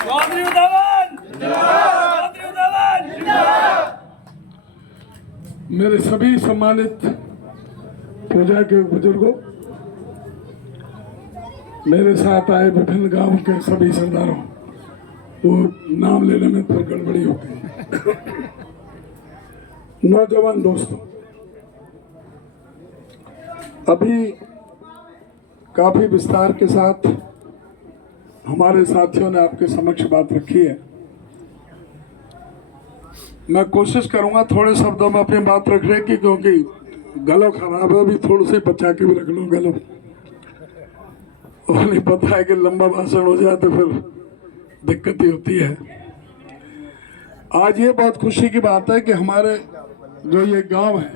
चौधरी उदावन चौधरी उदावन। मेरे सभी सम्मानित पूजा के बुजुर्गों, मेरे साथ आए विभिन्न गांव के सभी सरदारों, वो नाम लेने में फिर गड़बड़ी होती है। नौजवान दोस्तों, अभी काफी विस्तार के साथ हमारे साथियों ने आपके समक्ष बात रखी है। मैं कोशिश करूंगा थोड़े शब्दों में अपनी बात रखने की, क्योंकि गला खराब है, अभी थोड़े से बचा के भी रख लो गला। और नहीं पता है कि लंबा भाषण हो जाए तो फिर दिक्कत ही होती है। आज ये बहुत खुशी की बात है कि हमारे जो ये गांव है,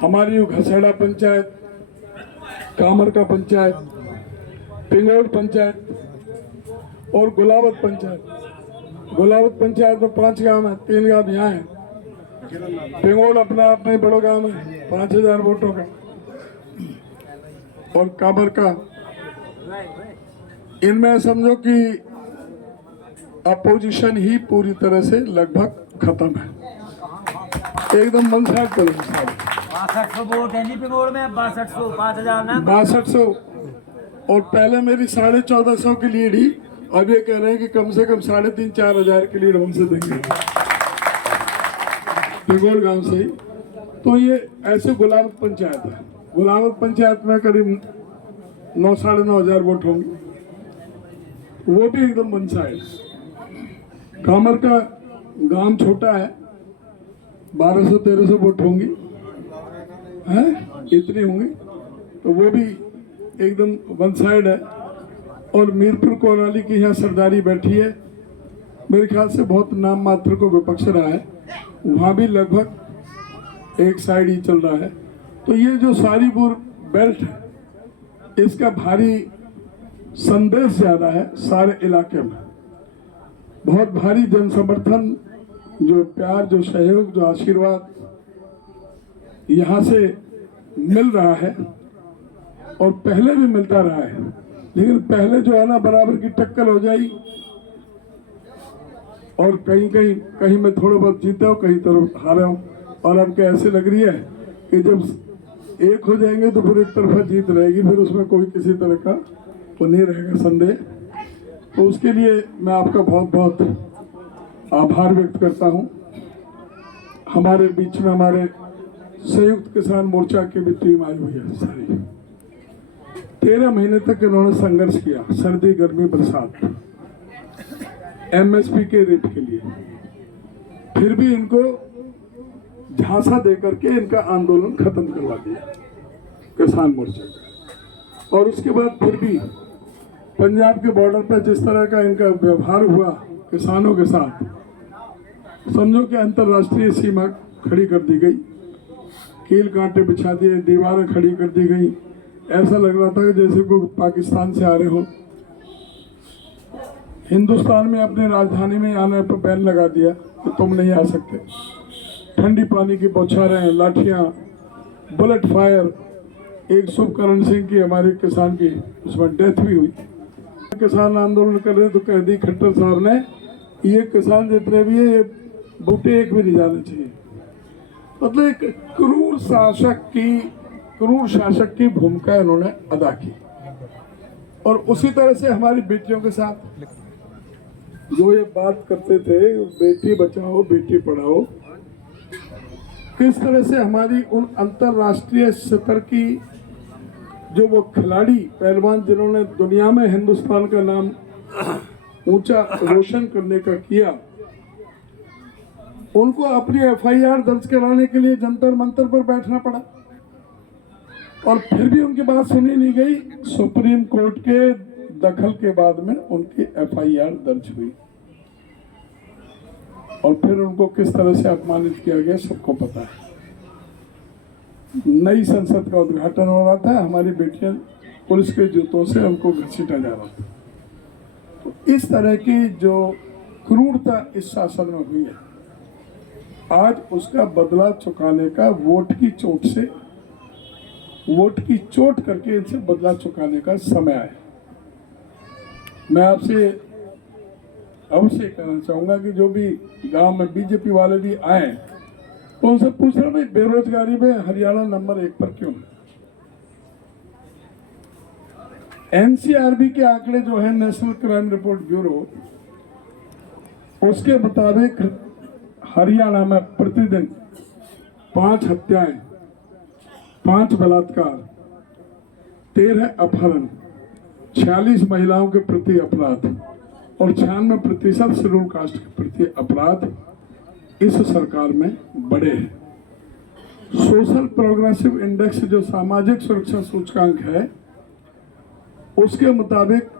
हमारी घसेड़ा पंचायत, कामर का पंचायत, पिंगौड़ पंचायत और गुलावत पंचायत। गुलावत पंचायत में 5 गांव है, 3 गांव यहाँ है। पिंगौड़ अपना आप में बड़ा गांव है, 5000 वोटों का। और कामर का, इनमें समझो कि अपोजिशन ही पूरी तरह से लगभग खत्म है, एकदम मनसाट कर 6200 वोट है जी पिंगौड़ में। 6200, 5000 ना 6200। और पहले मेरी 1450 की लीड ही, अब ये कह रहे हैं कि कम से कम 3500-4 हजार की लीड हमसे देंगे पिंगौड़ गांव से ही। तो ये ऐसे गुलावत पंचायत है। गुलावत पंचायत में करीब 9-9.5 हजार वोट होंगे, वो भी एकदम वन साइड। कामर का गांव छोटा है, 1200-1300 वोट होंगी, हैं इतनी होंगी, तो वो भी एकदम वन साइड है। और मीरपुर कोराली की यहाँ सरदारी बैठी है, मेरे ख्याल से बहुत नाम मात्र को विपक्ष रहा है, वहाँ भी लगभग एक साइड ही चल रहा है। तो ये जो सारीपुर बेल्ट है, इसका भारी संदेश ज्यादा है सारे इलाके में। बहुत भारी जन समर्थन, जो प्यार, जो सहयोग, जो आशीर्वाद यहाँ से मिल रहा है और पहले भी मिलता रहा है। लेकिन पहले जो है ना, बराबर की टक्कर हो जाई और कहीं मैं थोड़ा बहुत जीता हूँ, कहीं तरफ हारा हूँ। और अब क्या ऐसे लग रही है कि जब एक हो जाएंगे तो फिर एक तरफा जीत रहेगी, फिर उसमें कोई किसी तरह का तो नहीं रहेगा संदेह। तो उसके लिए मैं आपका बहुत बहुत आभार व्यक्त करता हूँ। हमारे बीच में हमारे संयुक्त किसान मोर्चा की भी टीम आई हुई है सारी। 13 महीने तक इन्होंने संघर्ष किया, सर्दी गर्मी बरसात, एमएसपी के रेट के लिए। फिर भी इनको झांसा देकर के इनका आंदोलन खत्म करवा दिया किसान मोर्चा का। और उसके बाद फिर भी पंजाब के बॉर्डर पर जिस तरह का इनका व्यवहार हुआ किसानों के साथ, समझो कि अंतर्राष्ट्रीय सीमा खड़ी कर दी गई, कील कांटे बिछा दिए, दीवारें खड़ी कर दी गई। ऐसा लग रहा था कि जैसे कोई पाकिस्तान से आ रहे हो। हिंदुस्तान में अपने राजधानी में आने पर बैन लगा दिया कि तुम नहीं आ सकते। ठंडी पानी की बौछारें, लाठियां, बुलेट फायर। एक शुभकरण सिंह की, हमारे किसान की, उसमें डेथ भी हुई। किसान आंदोलन कर रहे तो कह दी खट्टर साहब ने, ये किसान जितने भी है ये बूटे एक भी नहीं जाने चाहिए। मतलब एक क्रूर शासक की भूमिका इन्होंने अदा की। और उसी तरह से हमारी बेटियों के साथ जो ये बात करते थे, बेटी बचाओ बेटी पढ़ाओ, किस तरह से हमारी उन अंतर्राष्ट्रीय स्तर की जो वो खिलाड़ी पहलवान जिन्होंने दुनिया में हिंदुस्तान का नाम ऊंचा रोशन करने का किया, उनको अपनी एफआईआर दर्ज कराने के लिए जंतर मंतर पर बैठना पड़ा। और फिर भी उनकी बात सुनी नहीं गई। सुप्रीम कोर्ट के दखल के बाद में उनकी एफआईआर दर्ज हुई और फिर उनको किस तरह से अपमानित किया गया सबको पता है। नई संसद का उद्घाटन हो रहा था, हमारी बेटियां पुलिस के जूतों से उनको घसीटा जा रहा था। तो इस तरह की जो क्रूरता इस शासन में हुई है, आज उसका बदला चुकाने का वोट की चोट से वोट की चोट करके इनसे बदला चुकाने का समय आया। मैं आपसे अवश्य कहना चाहूंगा कि जो भी गांव में बीजेपी वाले भी आए तो उनसे पूछना, भाई बेरोजगारी में हरियाणा नंबर 1 पर क्यों है? एनसीआरबी के आंकड़े जो है, नेशनल क्राइम रिपोर्ट ब्यूरो, उसके मुताबिक हरियाणा में प्रतिदिन 5 हत्याएं, 5 बलात्कार, 13 अपहरण, 46 महिलाओं के प्रति अपराध और 96% शेड्यूल कास्ट के प्रति अपराध इस सरकार में बढ़े हैं। सोशल प्रोग्रेसिव इंडेक्स, जो सामाजिक सुरक्षा सूचकांक है, उसके मुताबिक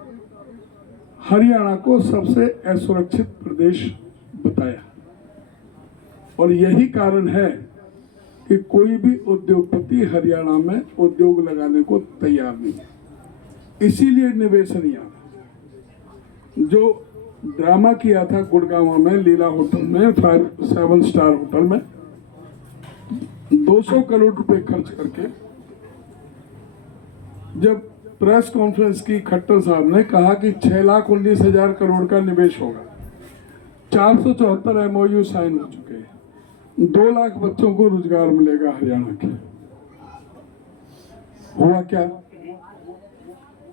हरियाणा को सबसे असुरक्षित प्रदेश बताया। और यही कारण है कि कोई भी उद्योगपति हरियाणा में उद्योग लगाने को तैयार नहीं है, इसीलिए निवेश नहीं आ रहा। जो ड्रामा किया था गुड़गांव में लीला होटल में, 7 स्टार होटल में 200 करोड़ रुपए खर्च करके, जब प्रेस कॉन्फ्रेंस की खट्टर साहब ने कहा कि 6,19,000 करोड़ का निवेश होगा, 474 MOU साइन हो चुके हैं, 2 लाख बच्चों को रोजगार मिलेगा हरियाणा के। हुआ क्या?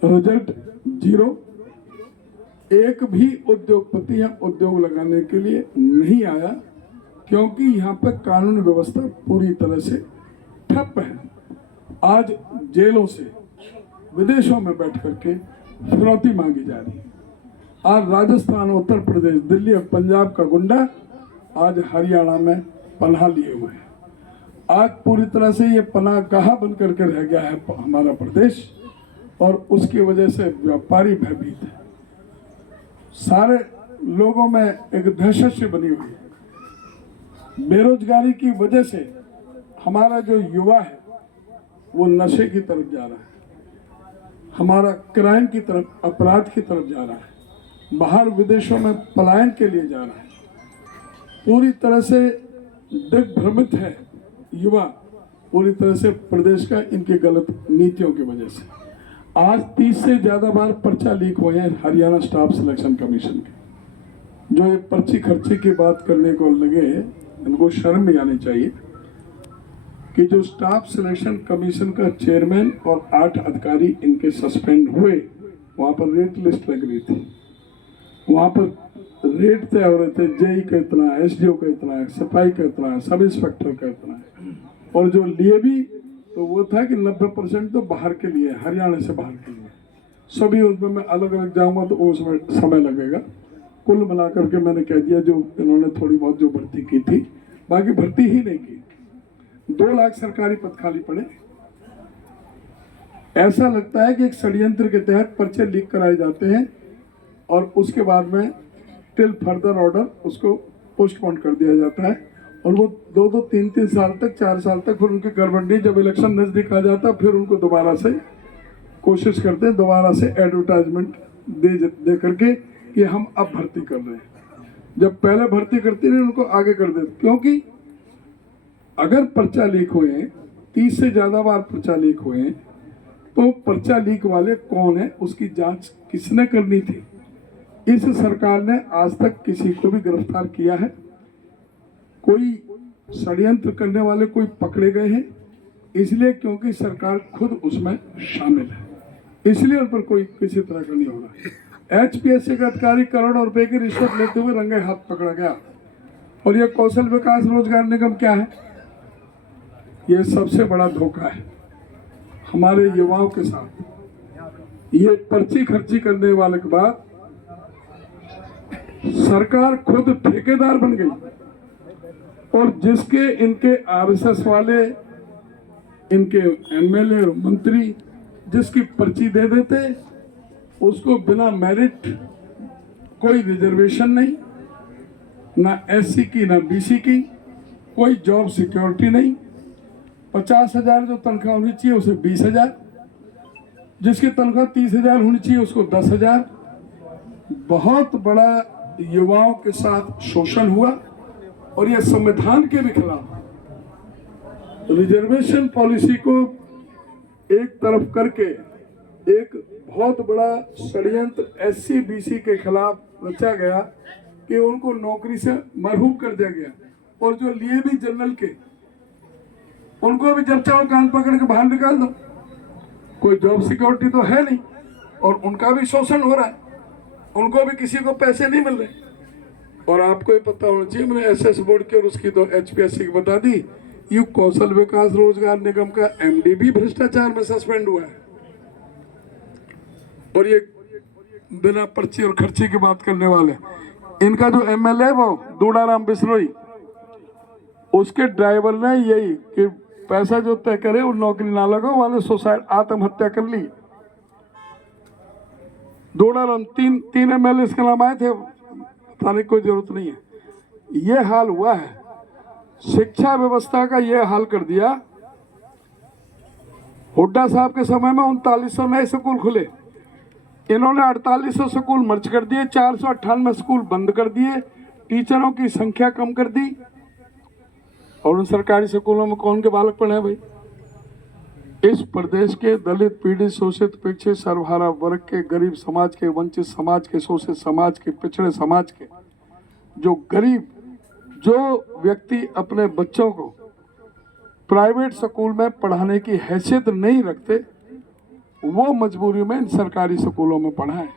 रिजल्ट 0। एक भी उद्योगपति यहाँ उद्योग लगाने के लिए नहीं आया, क्योंकि यहाँ पे कानून व्यवस्था पूरी तरह से ठप है। आज जेलों से, विदेशों में बैठ करके फिरौती मांगी जा रही है। आज राजस्थान, उत्तर प्रदेश, दिल्ली और पंजाब का गुंडा आज हरियाणा में पनाह लिए हुए हैं। आज पूरी तरह से ये पनाहगाह बन करके रह गया है हमारा प्रदेश, और उसकी वजह से व्यापारी भयभीत है। सारे लोगों में एक दहशत सी बनी हुई है। बेरोजगारी की वजह से हमारा जो युवा है वो नशे की तरफ जा रहा है, हमारा क्राइम की तरफ, अपराध की तरफ जा रहा है, बाहर विदेशों में पलायन के लिए जा रहा है। पूरी तरह से दिग्भ्रमित है युवा, पूरी तरह से प्रदेश का इनकी गलत नीतियों की वजह से। आज 30 से ज्यादा बार पर्चा लीक हुए हैं हरियाणा स्टाफ सिलेक्शन कमीशन के। जो ये पर्ची खर्ची की बात करने को लगे, इनको शर्म भी आनी चाहिए कि जो स्टाफ सिलेक्शन कमीशन का चेयरमैन और 8 अधिकारी इनके सस्पेंड हुए, वहां पर रेट लिस्ट लग रही थी, वहां पर रेट तय हो रहे थे, जेई का इतना है, एसडीओ का इतना है, सफाई का इतना है, सब इंस्पेक्टर का इतना है। और जो लिए भी तो वो था कि 90% तो बाहर के लिए, हरियाणा से बाहर के लिए सभी। उसमें मैं अलग अलग जाऊंगा तो उसमें समय लगेगा। कुल मिला करके मैंने कह दिया, जो इन्होंने थोड़ी बहुत जो भर्ती की थी, बाकी भर्ती ही नहीं की। 2 लाख सरकारी पद खाली पड़े। ऐसा लगता है कि एक षड्यंत्र के तहत पर्चे लीक कराए जाते हैं और उसके बाद में टिल फर्दर ऑर्डर उसको पोस्टपोन कर दिया जाता है, और वो 2-2, 3-3 साल तक, 4 साल तक फिर उनकी गड़बड़ी, जब इलेक्शन नजदीक आ जाता फिर उनको दोबारा से कोशिश करते हैं, दोबारा से एडवर्टाइजमेंट दे करके कि हम अब भर्ती कर रहे हैं। जब पहले भर्ती करते नहीं, उनको आगे कर देते। क्योंकि अगर पर्चा लीक हुए, 30 से ज्यादा बार पर्चा लीक हुए, तो पर्चा लीक वाले कौन है, उसकी जांच किसने करनी थी? इस सरकार ने आज तक किसी को भी गिरफ्तार किया है? कोई षड्यंत्र करने वाले कोई पकड़े गए हैं? इसलिए क्योंकि सरकार खुद उसमें शामिल है, इसलिए उन पर कोई किसी तरह का नहीं हो रहा। HPSC का अधिकारी करोड़ों रुपए की रिश्वत लेते हुए रंगे हाथ पकड़ा गया। और यह कौशल विकास रोजगार निगम क्या है? यह सबसे बड़ा धोखा है हमारे युवाओं के साथ। ये पर्ची खर्ची करने वाले के बाद सरकार खुद ठेकेदार बन गई, और जिसके इनके RSS वाले, इनके MLA और मंत्री जिसकी पर्ची दे देते, उसको बिना मेरिट, कोई रिजर्वेशन नहीं, ना SC की ना BC की, कोई जॉब सिक्योरिटी नहीं। 50,000 जो तनख्वाह होनी चाहिए उसे 20,000, जिसकी तनख्वाह 30,000 होनी चाहिए उसको 10,000। बहुत बड़ा युवाओं के साथ शोषण हुआ, और यह संविधान के भी खिलाफ। रिजर्वेशन पॉलिसी को एक तरफ करके एक बहुत बड़ा षड्यंत्र SC BC के खिलाफ रचा गया कि उनको नौकरी से मरहूम कर दिया गया, और जो लिए भी जनरल के उनको भी जब चाहो कान पकड़ के बाहर निकाल दो। कोई जॉब सिक्योरिटी तो है नहीं, और उनका भी शोषण हो रहा है, उनको भी किसी को पैसे नहीं मिल रहे। और आपको ये पता होना चाहिए, मैंने SS बोर्ड की और उसकी तो HPSC की बता दी, युग कौशल विकास रोजगार निगम का MD भी भ्रष्टाचार में सस्पेंड हुआ है। और ये बिना पर्ची और खर्ची की बात करने वाले, इनका जो MLA वो दूडाराम बिश्नोई, उसके ड्राइवर ने यही कि पैसा जो तय करे वो नौकरी ना लगाओ वाले सुसाइड आत्महत्या कर ली। दूडाराम तीन MLA के नाम आए थे, बताने की कोई जरूरत नहीं है। ये हाल हुआ है, शिक्षा व्यवस्था का ये हाल कर दिया। हुड्डा साहब के समय में 3900 नए स्कूल खुले, इन्होंने 4800 स्कूल मर्ज कर दिए, 498 स्कूल बंद कर दिए, टीचरों की संख्या कम कर दी। और उन सरकारी स्कूलों में कौन के बालक पढ़े भाई? इस प्रदेश के दलित, पीड़ित, शोषित, उपेक्षित, सर्वहारा वर्ग के, गरीब समाज के, वंचित समाज के, शोषित समाज के, पिछड़े समाज के जो गरीब, जो व्यक्ति अपने बच्चों को प्राइवेट स्कूल में पढ़ाने की हैसियत नहीं रखते, वो मजबूरी में इन सरकारी स्कूलों में पढ़ाएं।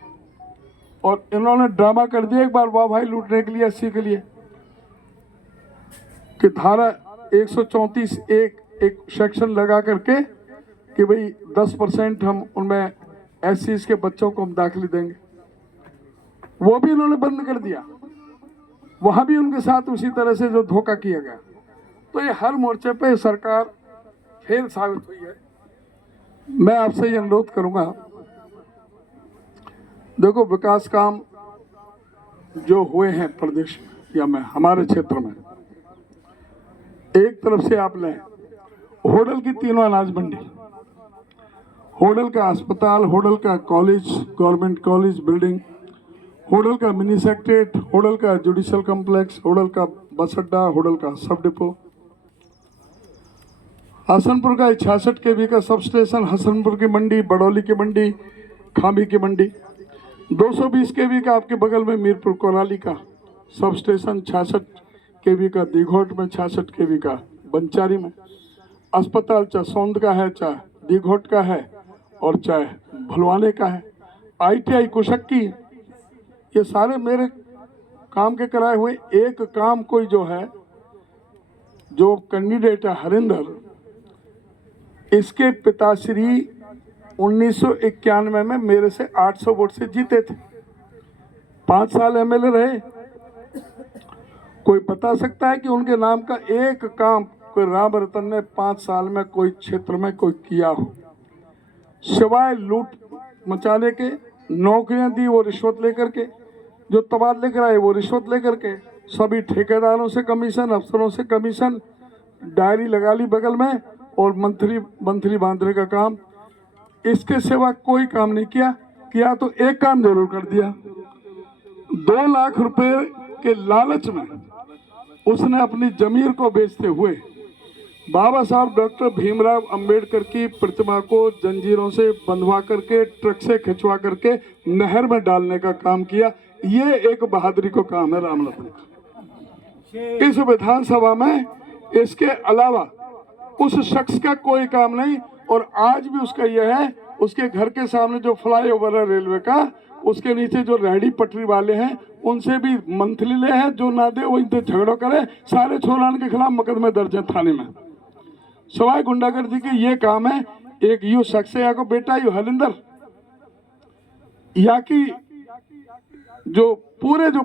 और इन्होंने ड्रामा कर दिया एक बार वाह भाई लूटने के लिए, 80 के लिए, कि धारा 134 एक सेक्शन लगा करके कि भाई 10% हम उनमें SCs के बच्चों को हम दाखिले देंगे। वो भी इन्होंने बंद कर दिया, वहां भी उनके साथ उसी तरह से जो धोखा किया गया। तो ये हर मोर्चे पे सरकार फेल साबित हुई है। मैं आपसे ये अनुरोध करूंगा, देखो विकास काम जो हुए हैं प्रदेश या में हमारे क्षेत्र में, एक तरफ से आप लें होडल की 3 अनाज मंडी, होडल का अस्पताल, होडल का college, government college building, Hodal का मिनी सेक्रेटरीट, होडल का जुडिशियल कॉम्प्लेक्स, होडल का बस अड्डा, होडल का सब डिपो, हसनपुर का 66 kV का सब स्टेशन, हसनपुर की मंडी, बड़ौली की मंडी, खामी की मंडी, 220 kV का आपके बगल में मीरपुर कोराली का सब स्टेशन, 66 kV का दीघोट में, 66 kV का बंचारी में, अस्पताल चाहे सौंद का है, चाहे दीघोट का है, और चाहे भलवाने का है, ITI कुशक्की, ये सारे मेरे काम के कराए हुए। एक काम कोई जो है, जो कैंडिडेट है हरिंदर, इसके पिताश्री 1991 में मेरे से 800 वोट से जीते थे, 5 साल MLA रहे। कोई बता सकता है कि उनके नाम का एक काम कोई राम रतन ने 5 साल में कोई क्षेत्र में कोई किया हो, सिवाय लूट मचाने के? नौकरियां दी वो रिश्वत लेकर के, जो तबादले कराए वो रिश्वत लेकर के, सभी ठेकेदारों से कमीशन, अफसरों से कमीशन, डायरी लगा ली बगल में, और मंथली बांधने का काम। इसके सिवा कोई काम नहीं किया तो एक काम जरूर कर दिया, 2 लाख रुपए के लालच में उसने अपनी जमीर को बेचते हुए बाबा साहब डॉक्टर भीमराव अंबेडकर की प्रतिमा को जंजीरों से बंधवा करके, ट्रक से खिंचवा करके नहर में डालने का काम किया। ये एक बहादुरी को काम है रामलखन का। इस विधानसभा में इसके अलावा उस शख्स का कोई काम नहीं। और आज भी उसका यह है, उसके घर के सामने जो फ्लाईओवर है रेलवे का, उसके नीचे जो रेहड़ी पटरी वाले हैं उनसे भी मंथली ले हैं, जो ना दे वो इनसे झगड़ो करे। सारे छोरान के खिलाफ मुकदमे दर्ज है थाने में, सवाई गुंडागर्दी के ये काम है। एक यू शख्स है, या को बेटा यू हरिंदर, या की जो पूरे जो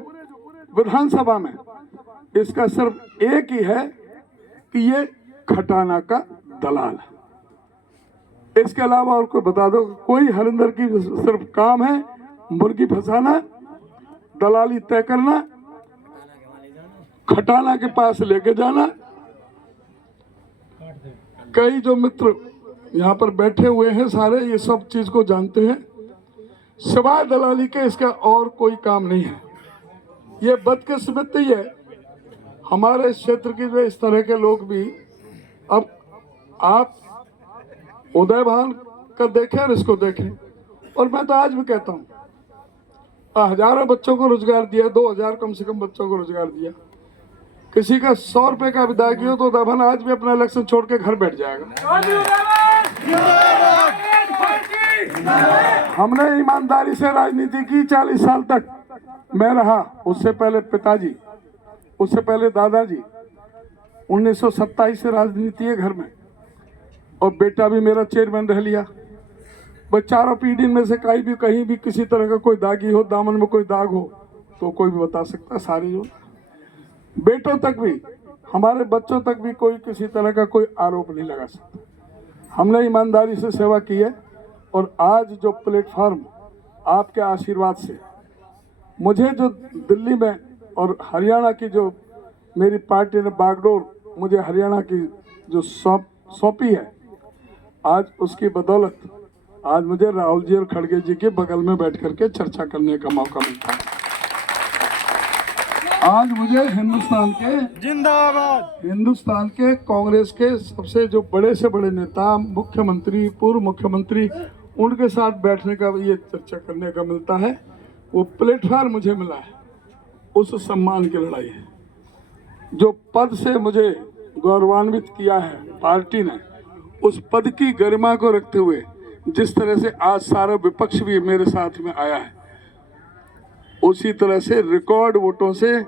विधानसभा में इसका सिर्फ एक ही है कि ये खटाना का दलाल है। इसके अलावा और कोई बता दो, कोई हरिंदर की सिर्फ काम है मुर्गी फंसाना, दलाली तय करना, खटाना के पास लेके जाना। कई जो मित्र यहाँ पर बैठे हुए हैं सारे ये सब चीज को जानते हैं, सिवाय दलाली के इसका और कोई काम नहीं है। ये बदकिस्मती है हमारे क्षेत्र के जो इस तरह के लोग भी। अब आप उदय भान का देखें और इसको देखें। और मैं तो आज भी कहता हूँ, हजारों बच्चों को रोजगार दिया, 2000 कम से कम बच्चों को रोजगार दिया। किसी का 100 रुपए का विदागी हो तो उदय भान आज भी अपना इलेक्शन छोड़ के घर बैठ जाएगा। हमने ईमानदारी से राजनीति की 40 साल तक, मैं रहा, उससे पहले पिताजी, उससे पहले दादाजी। 1927 से राजनीति है घर में, और बेटा भी मेरा चेयरमैन रह लिया। बस चारों पीढ़ी में से कहीं भी किसी तरह का कोई दागी हो, दामन में कोई दाग हो तो कोई भी बता सकता है। सारी जो बेटों तक भी, हमारे बच्चों तक भी कोई किसी तरह का कोई आरोप नहीं लगा सकता। हमने ईमानदारी से सेवा की है, और आज जो प्लेटफॉर्म आपके आशीर्वाद से मुझे जो दिल्ली में और हरियाणा की जो मेरी पार्टी ने बागडोर मुझे हरियाणा की जो सौंपी है, आज उसकी बदौलत आज मुझे राहुल जी और खड़गे जी के बगल में बैठ करके चर्चा करने का मौका मिलता है। आज मुझे हिंदुस्तान के कांग्रेस के सबसे जो बड़े से बड़े नेता, मुख्यमंत्री, पूर्व मुख्यमंत्री, उनके साथ बैठने का, ये चर्चा करने का मिलता है। वो प्लेटफॉर्म मुझे मिला है, उस सम्मान की लड़ाई है। जो पद से मुझे गौरवान्वित किया है पार्टी ने, उस पद की गरिमा को रखते हुए जिस तरह से आज सारा विपक्ष भी मेरे साथ में आया है, उसी तरह से रिकॉर्ड वोटों से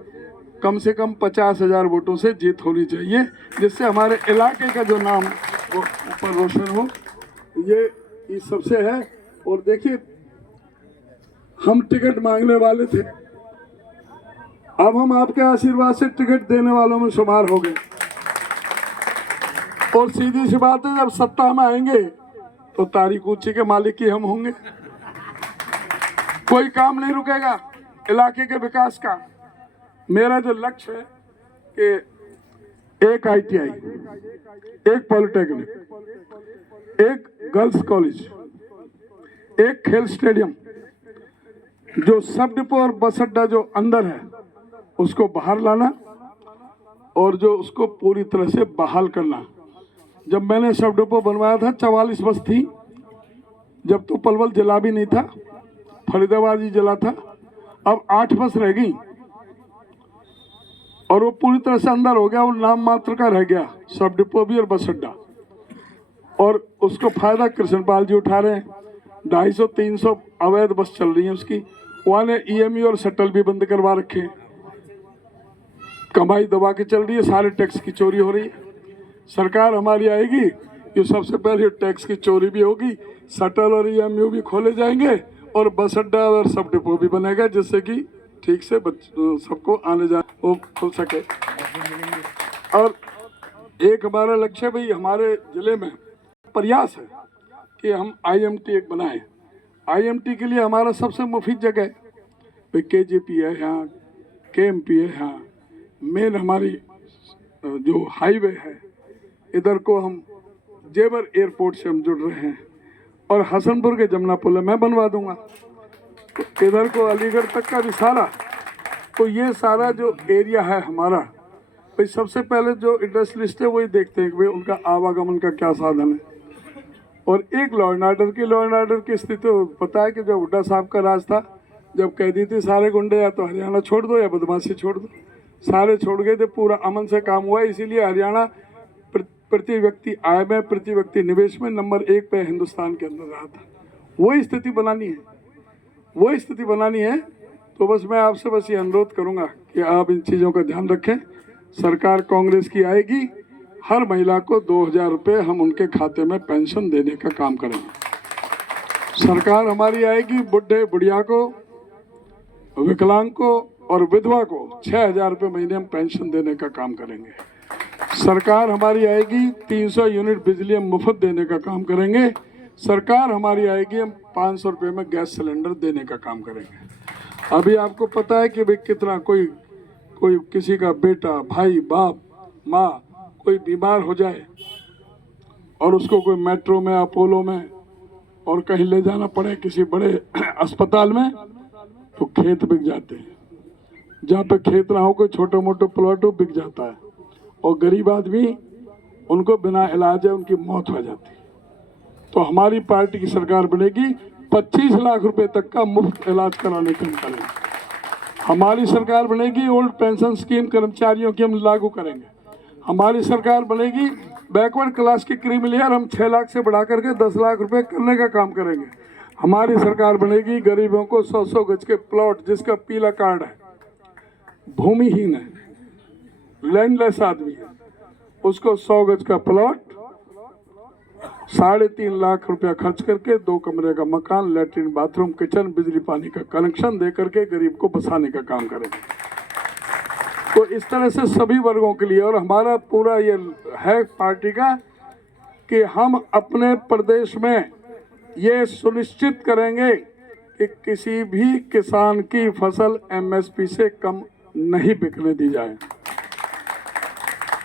कम 50,000 वोटों से जीत होनी चाहिए, जिससे हमारे इलाके का जो नाम वो ऊपर रोशन हो। ये सबसे है। और देखिए, हम टिकट मांगने वाले थे, अब हम आपके आशीर्वाद से टिकट देने वालों में शुमार हो गए। और सीधी सी बात है, जब सत्ता में आएंगे तो तारीख ऊंची के मालिक ही हम होंगे। कोई काम नहीं रुकेगा इलाके के विकास का। मेरा जो लक्ष्य है कि एक ITI, एक पॉलिटेक्निक, एक गर्ल्स कॉलेज, एक खेल स्टेडियम, जो सब डिपो और बस अड्डा जो अंदर है उसको बाहर लाना, और जो उसको पूरी तरह से बहाल करना। जब मैंने सब डिपो बनवाया था 44 बस थी, जब तो पलवल जिला भी नहीं था, फरीदाबाद ही जिला था। अब 8 बस रह गई, और वो पूरी तरह से अंदर हो गया, वो नाम मात्र का रह गया, सब डिपो भी और बस अड्डा। और उसको फायदा कृष्णपाल जी उठा रहे हैं। 250-300 अवैध बस चल रही है उसकी। वहाँ ने EMI और शटल भी बंद करवा रखे हैं। कमाई दबा के चल रही है, सारे टैक्स की चोरी हो रही है। सरकार हमारी आएगी, ये सबसे पहले टैक्स की चोरी भी होगी, शटल और EMI भी खोले जाएंगे, और बस अड्डा और सब डिपो भी बनेगा, जिससे कि ठीक से सबको आने जाने वो खुल सके। और एक हमारा लक्ष्य भाई, हमारे जिले में प्रयास है कि हम IMT एक बनाएं। IMT के लिए हमारा सबसे मुफीद जगह भाई KJP है यहाँ, KMP है यहाँ, मेन हमारी जो हाईवे है, इधर को हम जेवर एयरपोर्ट से हम जुड़ रहे हैं, और हसनपुर के जमुना पुल मैं बनवा दूंगा, तो इधर को अलीगढ़ तक का भी सारा। तो ये सारा जो एरिया है हमारा, भाई सबसे पहले जो इंडस्ट्रियलिस्ट है वही देखते हैं कि भाई उनका आवागमन का क्या साधन है। और एक लॉ एंड ऑर्डर की स्थिति पता है कि जब हुड्डा साहब का राज था, जब कह दी थी सारे गुंडे या तो हरियाणा छोड़ दो या बदमाशी छोड़ दो, सारे छोड़ गए थे, पूरा अमन से काम हुआ। इसीलिए हरियाणा प्रति व्यक्ति आय में, प्रति व्यक्ति निवेश में नंबर 1 पे हिंदुस्तान के अंदर रहा था। वही स्थिति बनानी है। तो बस मैं आपसे बस ये अनुरोध करूंगा कि आप इन चीज़ों का ध्यान रखें। सरकार कांग्रेस की आएगी, हर महिला को 2,000 रुपये हम उनके खाते में पेंशन देने का काम करेंगे। सरकार हमारी आएगी, बुढ़े बुढ़िया को, विकलांग को और विधवा को 6,000 रुपये महीने हम पेंशन देने का काम करेंगे। सरकार हमारी आएगी, 300 यूनिट बिजली हम मुफ्त देने का काम करेंगे। सरकार हमारी आएगी, हम 500 रुपये में गैस सिलेंडर देने का काम करेंगे। अभी आपको पता है कि भाई कितना कोई किसी का बेटा, भाई, बाप, माँ कोई बीमार हो जाए और उसको कोई मेट्रो में, अपोलो में और कहीं ले जाना पड़े किसी बड़े अस्पताल में, तो खेत बिक जाते हैं। जहाँ पे खेत ना हो, कोई छोटे मोटे प्लॉट हो, बिक जाता है, और गरीब आदमी उनको बिना इलाज है उनकी मौत हो जाती है। तो हमारी पार्टी की सरकार बनेगी 25 लाख रुपए तक का मुफ्त इलाज कराने का हम करेंगे। हमारी सरकार बनेगी ओल्ड पेंशन स्कीम कर्मचारियों की हम लागू करेंगे। हमारी सरकार बनेगी बैकवर्ड क्लास की क्रीमिलियर हम 6 लाख से बढ़ा करके 10 लाख रुपए करने का काम करेंगे। हमारी सरकार बनेगी गरीबों को 100-100 गज के प्लॉट, जिसका पीला कार्ड है, भूमिहीन है, लैंडलेस आदमी है, उसको 100 गज का प्लॉट 3.5 लाख रुपया खर्च करके 2 कमरे का मकान, लैट्रिन बाथरूम किचन बिजली पानी का कनेक्शन दे करके गरीब को बसाने का काम करेंगे। तो इस तरह से सभी वर्गों के लिए, और हमारा पूरा ये है पार्टी का कि हम अपने प्रदेश में ये सुनिश्चित करेंगे कि किसी भी किसान की फसल एमएसपी से कम नहीं बिकने दी जाए।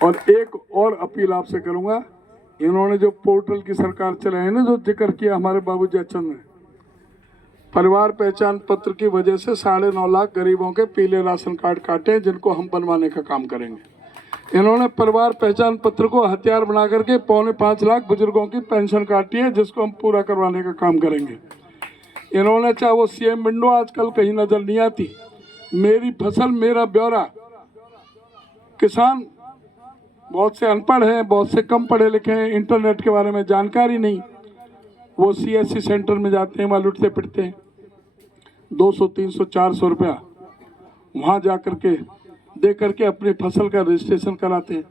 और एक और अपील आपसे करूंगा, इन्होंने जो पोर्टल की सरकार चलाए है ना, जो जिक्र किया हमारे बाबू जयचंद ने, परिवार पहचान पत्र की वजह से 9.5 लाख गरीबों के पीले राशन कार्ड काटे हैं, जिनको हम बनवाने का काम करेंगे। इन्होंने परिवार पहचान पत्र को हथियार बना करके 4.25 लाख बुजुर्गों की पेंशन काटी है, जिसको हम पूरा करवाने का काम करेंगे। इन्होंने, चाहे वो सीएम विंडो आजकल कहीं नजर नहीं आती, मेरी फसल मेरा ब्यौरा, किसान बहुत से अनपढ़ हैं, बहुत से कम पढ़े लिखे हैं, इंटरनेट के बारे में जानकारी नहीं, वो सीएससी सेंटर में जाते हैं, वहाँ लुटते पिटते हैं, 200, 300, 400 रुपया वहाँ जा करके दे करके अपनी फसल का रजिस्ट्रेशन कराते हैं।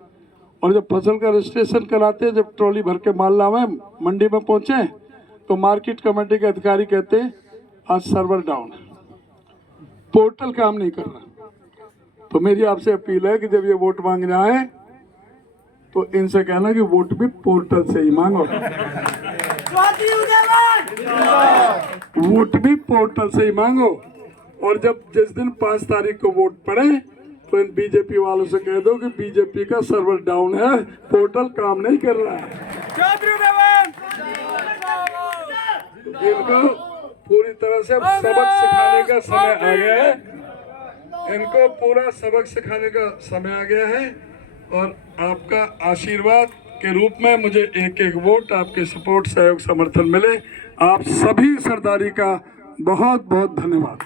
और जब फसल का रजिस्ट्रेशन कराते हैं, जब ट्रॉली भर के माल लावे मंडी में पहुँचे, तो मार्केट कमेटी के अधिकारी कहते हैं आज सर्वर डाउन है, पोर्टल काम नहीं कर रहा। तो मेरी आपसे अपील है कि जब ये वोट मांगने आए तो इनसे कहना कि वोट भी पोर्टल से ही मांगो, वोट भी पोर्टल से ही मांगो। और जब जिस दिन 5 तारीख को वोट पड़े तो इन बीजेपी वालों से कह दो कि बीजेपी का सर्वर डाउन है, पोर्टल काम नहीं कर रहा है। इनको पूरी तरह से सबक सिखाने का समय आ गया है, इनको पूरा सबक सिखाने का समय आ गया है। और आपका आशीर्वाद के रूप में मुझे एक एक वोट, आपके सपोर्ट सहयोग समर्थन मिले। आप सभी सरदारी का बहुत बहुत धन्यवाद।